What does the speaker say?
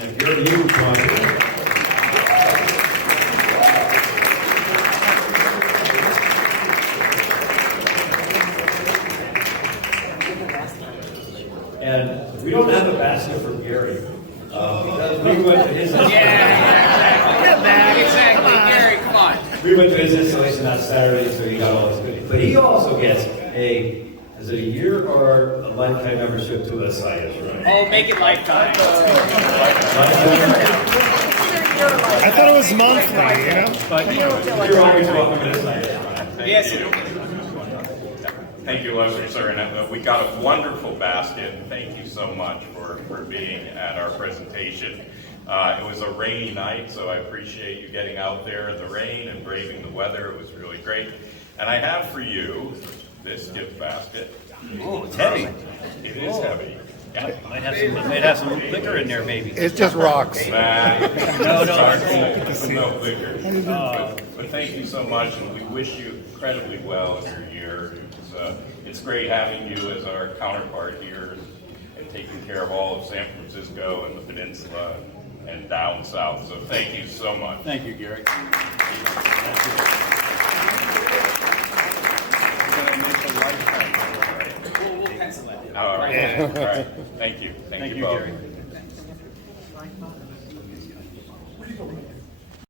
And Gary, you, Brian. And we don't have a basket for Gary. Because we went to his Exactly. Gary, come on. We went to his installation on Saturday, so he got all his goodies. But he also gets is it a year or a lifetime membership to SIS, right? Oh, make it lifetime. I thought it was monthly, you know? But you're always welcome at SIS, Brian. Yes. Thank you, Leslie, sir. And we got a wonderful basket. Thank you so much for being at our presentation. It was a rainy night, so I appreciate you getting out there in the rain and braving the weather. It was really great. And I have for you this gift basket. Oh, it's heavy. It is heavy. Yeah. Might have some liquor in there, maybe. It's just rocks. No, no liquor. Oh. But thank you so much, and we wish you incredibly well in your year. It's great having you as our counterpart here and taking care of all of San Francisco and the peninsula and down south. So thank you so much. Thank you, Gary. We'll pencil that in. All right. All right. Thank you. Thank you both. Gary.